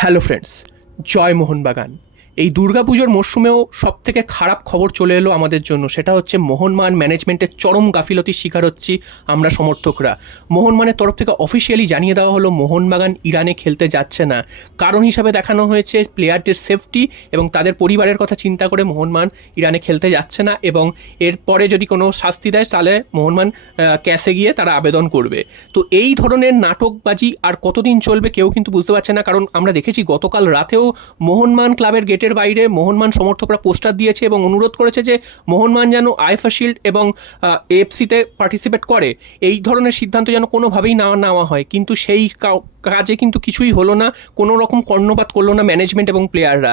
Hello friends জয় মোহনবাগান। এই দুর্গাপুজোর মরশুমেও সব থেকে খারাপ খবর চলে এলো আমাদের জন্য। সেটা হচ্ছে মোহনমান ম্যানেজমেন্টের চরম গাফিলতির শিকার হচ্ছি আমরা সমর্থকরা। মোহনমানের তরফ থেকে অফিসিয়ালি জানিয়ে দেওয়া হলো মোহনবাগান ইরানে খেলতে যাচ্ছে না। কারণ হিসাবে দেখানো হয়েছে প্লেয়ারদের সেফটি এবং তাদের পরিবারের কথা চিন্তা করে মোহনমান ইরানে খেলতে যাচ্ছে না এবং এরপরে যদি কোনো শাস্তি দেয় তাহলে মোহনমান ক্যাশে গিয়ে তারা আবেদন করবে। তো এই ধরনের নাটকবাজি আর কতদিন চলবে কেউ কিন্তু বুঝতে পারছে না। কারণ আমরা দেখেছি গতকাল রাতেও মোহনমান ক্লাবের গেটের বাইরে মোহনমান সমর্থকরা পোস্টার দিয়েছে এবং অনুরোধ করেছে যে মোহনমান যেন আইফা শিল্ড এবং এফসিতে পার্টিসিপেট করে। এই ধরনের সিদ্ধান্ত যেন কোনোভাবেই না নেওয়া হয়। কিন্তু সেই কাজে কিন্তু কিছুই হলো না, কোনো রকম কর্ণপাত করল না ম্যানেজমেন্ট এবং প্লেয়াররা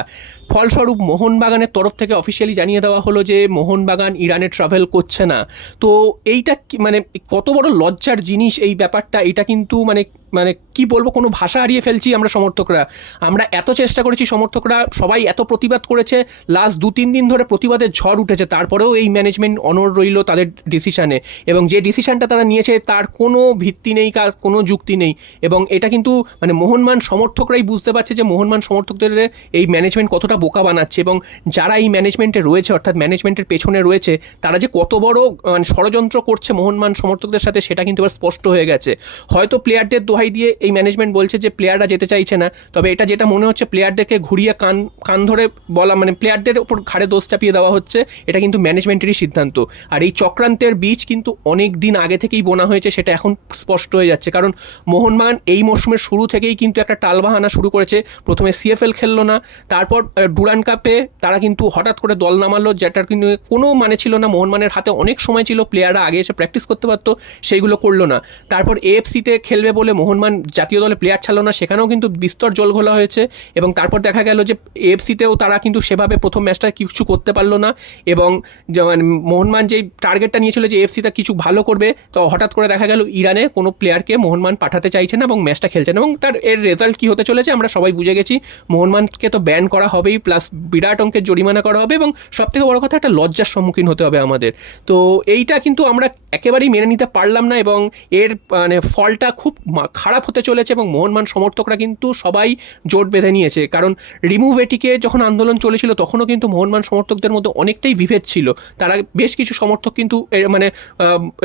ফলস্বরূপ মোহনবাগানের তরফ থেকে অফিসিয়ালি জানিয়ে দেওয়া হলো যে মোহনবাগান ইরানে ট্রাভেল করছে না। তো এইটা মানে কত বড় লজ্জার জিনিস এই ব্যাপারটা, এটা কিন্তু মানে মানে কি বলব, কোনো ভাষা হারিয়ে ফেলছি আমরা সমর্থকরা। আমরা এত চেষ্টা করেছি সমর্থকরা, সবাই এত প্রতিবাদ করেছে লাস্ট দু তিন দিন ধরে প্রতিবাদের ঝড় উঠেছে, তারপরেও এই ম্যানেজমেন্ট অনড় রইল তাদের ডিসিশানে এবং যে ডিসিশানটা তারা নিয়েছে, তার কোনো ভিত্তি নেই, কার কোনো যুক্তি নেই। এবং এটা কিন্তু মানে মোহনমান সমর্থকরাই বুঝতে পারছে যে মোহনমান সমর্থকদের এই ম্যানেজমেন্ট কতটা বোকা বানাচ্ছে এবং যারা এই ম্যানেজমেন্টে রয়েছে, অর্থাৎ ম্যানেজমেন্টের পেছনে রয়েছে, তারা যে কত বড় মানে ষড়যন্ত্র করছে মোহনমান সমর্থকদের সাথে সেটা কিন্তু এবার স্পষ্ট হয়ে গেছে। হয়তো প্লেয়ারদের দোহাই দিয়ে এই ম্যানেজমেন্ট বলছে যে প্লেয়াররা যেতে চাইছে না, তবে এটা যেটা মনে হচ্ছে প্লেয়ারদেরকে ঘুরিয়ে কান কান ধরে বলা মানে প্লেয়ারদের ওপর ঘাড়ে দোষ চাপিয়ে দেওয়া হচ্ছে, এটা কিন্তু ম্যানেজমেন্টেরই সিদ্ধান্ত। আর এই চক্রান্তের বীজ কিন্তু অনেক দিন আগে থেকেই বোনা হয়েছে, সেটা এখন স্পষ্ট হয়ে যাচ্ছে। কারণ মোহনমান এই মরশুমের শুরু থেকেই কিন্তু একটা টালবাহানা শুরু করেছে। প্রথমে সিএফএল খেললো না, তারপর ডুরান কাপে তারা কিন্তু হঠাৎ করে দল নামালো, যেটার কিন্তু কোনো মানে ছিল না। মোহনমানের হাতে অনেক সময় ছিল প্লেয়াররা আগে এসে প্র্যাকটিস করতে পারতো, সেইগুলো করল না। তারপর এএফসিতে খেলবে বলে মোহনমান জাতীয় দলে প্লেয়ার ছাড়লো না, সেখানেও কিন্তু বিস্তর জল ঘোলা হয়েছে এবং তারপর দেখা গেল যে এএফসিতেও তারা কিন্তু সেভাবে প্রথম ম্যাচটা কিছু করতে পারল না এবং যেমন মোহনমান যেই টার্গেটটা নিয়েছিল যে এফসিটা কিছু ভালো করবে, তো হঠাৎ করে দেখা গেল ইরানে কোনো প্লেয়ারকে মোহনমান পাঠাতে চাইছে না এবং ম্যাচটা খেলছে না এবং তার এর রেজাল্ট কী হতে চলেছে আমরা সবাই বুঝে গেছি। মোহনমানকে তো ব্যান করা হবেই প্লাস বিরাট অঙ্কের জরিমানা করা হবে এবং সব থেকে বড় কথা একটা লজ্জার সম্মুখীন হতে হবে আমাদের। তো এইটা কিন্তু আমরা একেবারেই মেনে নিতে পারলাম না এবং এর মানে ফলটা খুব খারাপ হতে চলেছে এবং মোহনমান সমর্থকরা কিন্তু সবাই জোট বেঁধে নিয়েছে। কারণ রিমুভ এটিকে যখন আন্দোলন চলেছিল, তখনও কিন্তু মোহনমান সমর্থকদের মধ্যে অনেকটাই বিভেদ ছিল। তারা বেশ কিছু সমর্থক কিন্তু মানে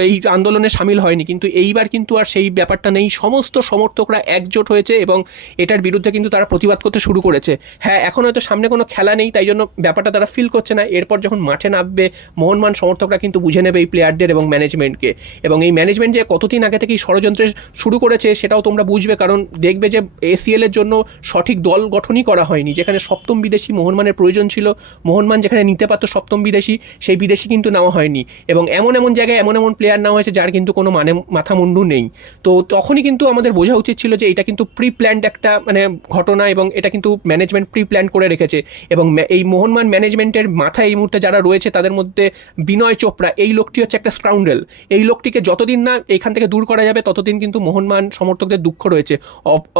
এই আন্দোলনে সামিল হয়নি। কিন্তু এইবার কিন্তু আর সেই ব্যাপারটা নেই। সমস্ত সমর্থকরা একজোট হয়েছে এবং এটার বিরুদ্ধে কিন্তু তারা প্রতিবাদ করতে শুরু করেছে। হ্যাঁ এখন হয়তো সামনে কোনো খেলা নেই, তাই জন্য ব্যাপারটা তারা ফিল করছে না। এরপর যখন মাঠে নামবে মোহনমান সমর্থকরা কিন্তু বুঝে নেবে এই প্লেয়ারদের এবং ম্যানেজমেন্টকে এবং এই ম্যানেজমেন্ট যে কতদিন আগে থেকেই ষড়যন্ত্রে শুরু করেছে, সেটাও তোমরা বুঝবে, কারণ দেখবে যে এসিএল এর জন্য সঠিক দল গঠনই করা হয়নি। যেখানে সপ্তম বিদেশি মোহনমানের প্রয়োজন ছিল, মোহনমান যেখানে নিতে পারতো সপ্তম বিদেশি, সেই বিদেশি কিন্তু নেওয়া হয়নি। এবং এমন এমন জায়গায় এমন এমন প্লেয়ার নেওয়া হয়েছে যার কিন্তু কোনো মানে মাথা মুন্ডু নেই। তো তখনই কিন্তু আমাদের বোঝা উচিত ছিল যে এটা কিন্তু প্রি প্ল্যান্ড একটা মানে ঘটনা এবং এটা কিন্তু ম্যানেজমেন্ট প্রি প্ল্যান করে রেখেছে এবং এই মোহনমান ম্যানেজমেন্টের মাথায় এই মুহূর্তে যারা রয়েছে তাদের মধ্যে বিনয় চোপড়া, এই লোকটি হচ্ছে একটা স্ক্রাউন্ডেল এই লোকটিকে যতদিন না এখান থেকে দূর করা যাবে ততদিন কিন্তু মোহনমান সমর্থকদের দুঃখ রয়েছে।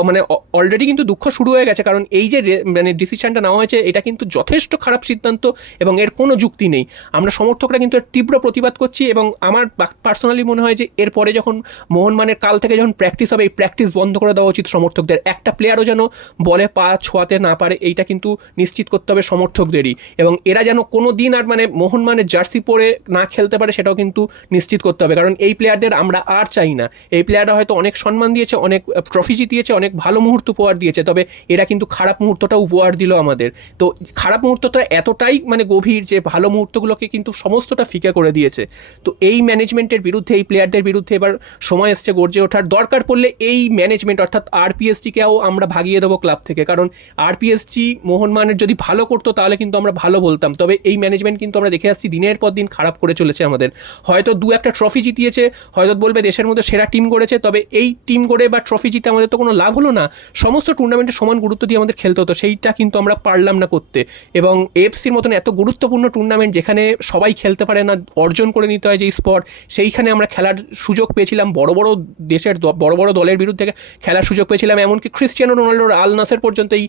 মানে অলরেডি কিন্তু দুঃখ শুরু হয়ে গেছে কারণ এই যে মানে ডিসিশনটা নেওয়া হয়েছে এটা কিন্তু যথেষ্ট খারাপ সিদ্ধান্ত এবং এর কোনো যুক্তি নেই। আমরা সমর্থকরা কিন্তু এর তীব্র প্রতিবাদ করছি এবং আমার পার্সোনালি মনে হয় যে এরপরে যখন মোহনমানের কাল থেকে যখন প্র্যাকটিস হবে, এই প্র্যাকটিস বন্ধ করে দেওয়া উচিত সমর্থকদের। একটা প্লেয়ারও যেন বলে পা ছোঁয়াতে না পারে, এইটা কিন্তু নিশ্চিত করতে হবে সমর্থকদেরই। এবং এরা যেন কোনো দিন আর মানে মোহনমানের জার্সি পরে না খেলতে পারে, সেটাও কিন্তু নিশ্চিত করতে হবে। কারণ এই প্লেয়ারদের আমরা আর চাই না। এই প্লেয়াররা হয়তো অনেক সম্মান দিয়েছে, অনেক ট্রফি জিতিয়েছে, অনেক ভালো মুহূর্ত উপহার দিয়েছে, তবে এরা কিন্তু খারাপ মুহূর্তটা উপহার দিল আমাদের। তো খারাপ মুহূর্তটা এতটাই মানে গভীর যে ভালো মুহূর্তগুলোকে কিন্তু সমস্তটা ফিকে করে দিয়েছে। তো এই ম্যানেজমেন্টের বিরুদ্ধে, এই প্লেয়ারদের বিরুদ্ধে এবার সময় এসছে গর্জে ওঠার। দরকার পড়লে এই ম্যানেজমেন্ট অর্থাৎ আরপিএসটিকেও আমরা ভাগিয়ে দেবো ক্লাব থেকে। কারণ আরপিএসজি মোহনমানের যদি ভালো করতো, তাহলে কিন্তু আমরা ভালো বলতাম। তবে এই ম্যানেজমেন্ট কিন্তু আমরা দেখে আসছি, দিনের পর দিন খারাপ করে চলেছে আমাদের। হয়তো দু একটা ট্রফি জিতিয়েছে, হয়তো বলবে দেশের মধ্যে সেরা টিম করেছে তবে এই টিম করে বা ট্রফি জিতে আমাদের তো কোনো লাভ হলো না। সমস্ত টুর্নামেন্টে সমান গুরুত্ব দিয়ে আমাদের খেলতে হতো, সেইটা কিন্তু আমরা পারলাম না করতে। এবং এফসির মতন এত গুরুত্বপূর্ণ টুর্নামেন্ট যেখানে সবাই খেলতে পারে না, অর্জন করে নিতে হয় যে স্পট সেইখানে আমরা খেলার সুযোগ পেয়েছিলাম বড় বড় দেশের বড় বড় দলের বিরুদ্ধে। খেলার সুযোগ পেয়েছিলাম, এমনকি ক্রিস্টিয়ানো রোনাল্ডোর আল নাসের পর্যন্ত এই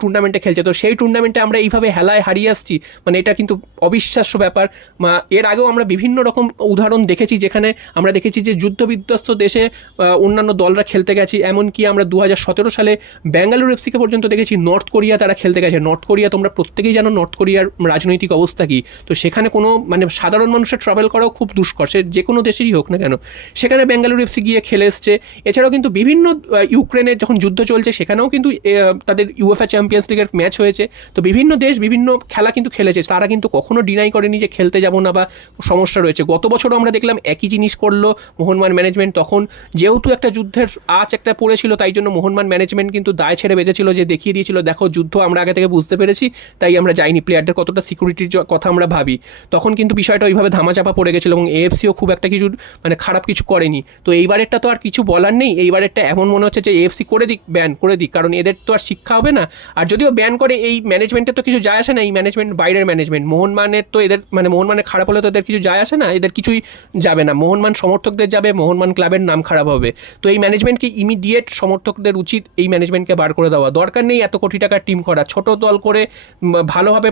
টুর্নামেন্টে খেলছে। তো সেই টুর্নামেন্টে আমরা এইভাবে হেলায় হারিয়ে আসছি মানে এটা কিন্তু অবিশ্বাস্য ব্যাপার। এর আগেও আমরা বিভিন্ন রকম উদাহরণ দেখেছি, যেখানে আমরা দেখেছি যে যুদ্ধবিধ্বস্ত দেশে অন্যান্য দলরা খেলতে গেছে। এমনকি আমরা দু হাজার সতেরো সালে ব্যাঙ্গালুরু এফসিকে পর্যন্ত দেখেছি, নর্থ কোরিয়া তারা খেলতে গেছে। নর্থ কোরিয়া তোমরা প্রত্যেকেই জানো নর্থ কোরিয়ার রাজনৈতিক অবস্থা কী। তো সেখানে কোনো মানে সাধারণ মানুষের ট্রাভেল করাও খুব দুষ্কর। সে যে কোনো দেশেরই হোক না কেন, সেখানে ব্যাঙ্গালুরু এফসি গিয়ে খেলে এসছে। এছাড়াও কিন্তু বিভিন্ন ইউক্রেনের যখন যুদ্ধ চলছে, সেখানেও কিন্তু তাদের ইউএফএ চ্যাম্পিয়ন্স লিগের ম্যাচ হয়েছে। তো বিভিন্ন দেশ বিভিন্ন খেলা কিন্তু খেলেছে। তারা কিন্তু কখনো ডিনাই করেনি যে খেলতে যাব না বা সমস্যা রয়েছে। গত বছরও আমরা দেখলাম একই জিনিস করল মোহনমান ম্যানেজমেন্ট তখন যেহেতু একটা যুদ্ধের আঁচ একটা পড়েছিল, তাই জন্য মোহনমান ম্যানেজমেন্ট কিন্তু দায় ছেড়ে বেঁচেছিল যে দেখিয়ে দিয়েছিল, দেখো, যুদ্ধ আমরা আগে থেকে বুঝতে পেরেছি, তাই আমরা যাইনি। প্লেয়ারদের কতটা সিকিউরিটির কথা আমরা ভাবি। তখন কিন্তু বিষয়টা ওইভাবে ধামাচাপা পড়ে গেছিল এবং এএফসিও খুব একটা কিছু মানে খারাপ কিছু করেনি। তো এইবারেরটা তো আর কিছু বলার নেই। এইবারেরটা এমন মনে হচ্ছে যে এএফসি করে দিক ব্যান করে দিক, কারণ এদের তো আর শিক্ষা হবে না। আর যদিও ব্যান করে, এই ম্যানেজমেন্টের তো কিছু যায় আসে না, এই ম্যানেজমেন্ট বাইরের ম্যানেজমেন্ট মোহনমানের তো এদের মানে মোহনমানের খারাপ হলে তো এদের কিছু যায় আসে না, এদের কিছুই যাবে না। মোহনমান সমর্থকদের যাবে মোহনমান ক্লাবের নাম খারাপ হবে। তো এই ম্যানেজমেন্টকে ইমিডিয়েট সমর্থকদের উচিত এই ম্যানেজমেন্টকে বার করে দেওয়া। দরকার নেই এত কোটি টাকার টিম করা। ছোট দল করে ভালোভাবে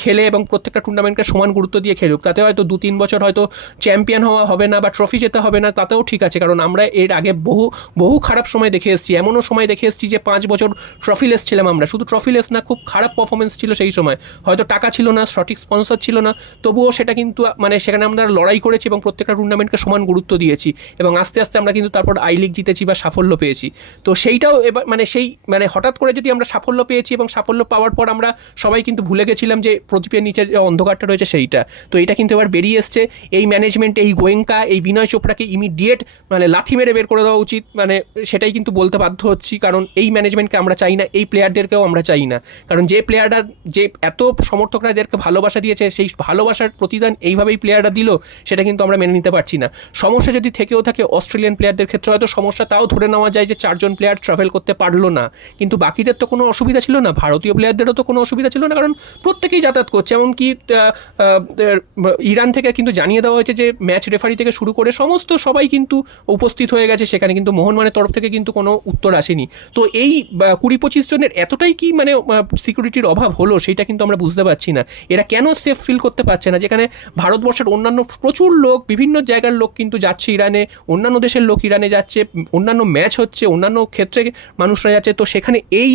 খেলে এবং প্রত্যেকটা টুর্নামেন্টকে সমান গুরুত্ব দিয়ে খেলুক। তাতে হয়তো দু তিন বছর হয়তো চ্যাম্পিয়ন হওয়া হবে না বা ট্রফি যেতে হবে না, তাতেও ঠিক আছে। কারণ আমরা এর আগে বহু বহু খারাপ সময় দেখে এসেছি, এমনও সময় দেখে এসেছি যে পাঁচ বছর ট্রফিলেস ছিলাম আমরা। শুধু ট্রফিলেস না, খুব খারাপ পারফরমেন্স ছিল সেই সময়। হয়তো টাকা ছিল না, সঠিক স্পন্সর ছিল না, তবুও সেটা কিন্তু মানে সেখানে আমরা লড়াই করেছি এবং প্রত্যেকটা টুর্নামেন্টকে সমান গুরুত্ব দিয়েছি এবং আস্তে আস্তে আমরা কিন্তু তারপর আই লিগ জিতেছি বা সাফল্য পেয়েছি। তো সেইটাও এবার মানে সেই মানে হঠাৎ করে যদি আমরা সাফল্য পেয়েছি এবং সাফল্য পাওয়ার পর আমরা সবাই কিন্তু ভুলে গেছিলাম যে প্রদীপের নিচে যে অন্ধকারটা রয়েছে সেইটা। তো এটা কিন্তু এবার বেরিয়ে এসছে। এই ম্যানেজমেন্ট এই গোয়েঙ্কা, এই বিনয় চোপড়াকে ইমিডিয়েট মানে লাথি মেরে বের করে দেওয়া উচিত। মানে সেটাই কিন্তু বলতে বাধ্য হচ্ছি, কারণ এই ম্যানেজমেন্টকে আমরা চাই না, এই প্লেয়ারদেরকেও আমরা চাই না। কারণ যে প্লেয়াররা যে এত সমর্থকরা এদেরকে ভালোবাসা দিয়েছে, সেই ভালোবাসার প্রতিদান এইভাবেই প্লেয়াররা দিল, সেটা কিন্তু আমরা মেনে নিতে পারছি না। সমস্যা যদি থেকেও থাকে অস্ট্রেলিয়ান প্লেয়ারদের ক্ষেত্রে, হয়তো সমস্যা তাও ধরে নেওয়া যায় যে চারজন প্লেয়ার ট্রাভেল করতে পারল না। কিন্তু বাকিদের তো কোনো অসুবিধা ছিল না, ভারতীয় প্লেয়ারদেরও তো কোনো অসুবিধা ছিল না, কারণ প্রত্যেকেই যাতায়াত করছে। এমনকি ইরান থেকে কিন্তু জানিয়ে দেওয়া হয়েছে যে ম্যাচ রেফারি থেকে শুরু করে সমস্ত সবাই কিন্তু উপস্থিত হয়ে গেছে, সেখানে কিন্তু মোহনমানের তরফ থেকে কিন্তু কোনো উত্তর আসেনি। তো এই কুড়ি পঁচিশ জনের এতটাই কি মানে সিকিউরিটির অভাব হলো সেটা কিন্তু আমরা বুঝতে পারছি না। এরা কেন সেফ ফিল করতে পারছে না? যেখানে ভারতবর্ষের অন্যান্য প্রচুর লোক, বিভিন্ন জায়গার লোক কিন্তু যাচ্ছে ইরানে, অন্যান্য দেশের লোক ইরানে যাচ্ছে, অন্যান্য ম্যাচ হচ্ছে, অন্যান্য ক্ষেত্রে মানুষরা যাচ্ছে। তো সেখানে এই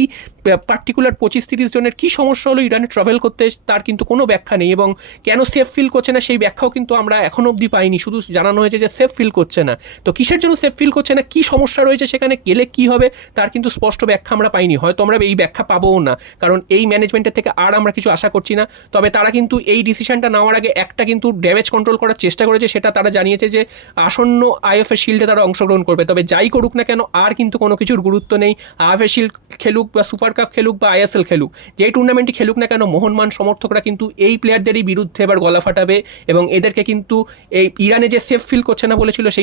পার্টিকুলার পঁচিশ তিরিশ জনের কী সমস্যা হলো ইরানে ট্রাভেল করতে, তার কিন্তু কোনো ব্যাখ্যা নেই এবং কেন সেফ ফিল করছে না সেই ব্যাখ্যাও কিন্তু আমরা এখন অবধি পাইনি। শুধু জানানো হয়েছে যে সেফ ফিল করছে না। তো কিসের জন্য সেফ ফিল করছে না? কী সমস্যা রয়েছে সেখানে? গেলে কী হবে, তার কিন্তু স্পষ্ট ব্যাখ্যা আমরা পাইনি। হয়তো আমরা এই ব্যাখ্যা পাবোও না, কারণ এই ম্যানেজমেন্টের থেকে আর আমরা কিছু আশা করছি না। তবে তারা কিন্তু এই ডিসিশনটা নেওয়ার আগে একটা কিন্তু ড্যামেজ কন্ট্রোল করার চেষ্টা করেছে, সেটা তারা জানিয়েছে যে আসন্ন আইএফএ শিল্ডে তারা অংশগ্রহণ করবে। তবে যাই করুক না কেন, আর কিন্তু কোনো কিছুর গুরুত্ব নেই। আইএফএ শিল্ড খেলুক বা সুপার কাপ খেলুক বা আইএসএল খেলুক যেই টুর্নামেন্টই খেলুক না কেন, মোহনমান সমর্থকরা কিন্তু এই প্লেয়ারদেরই বিরুদ্ধে এবার গলা ফাটাবে এবং এদেরকে কিন্তু এই ইরানে যে সেফ ফিল করছে না বলেছিল, সেই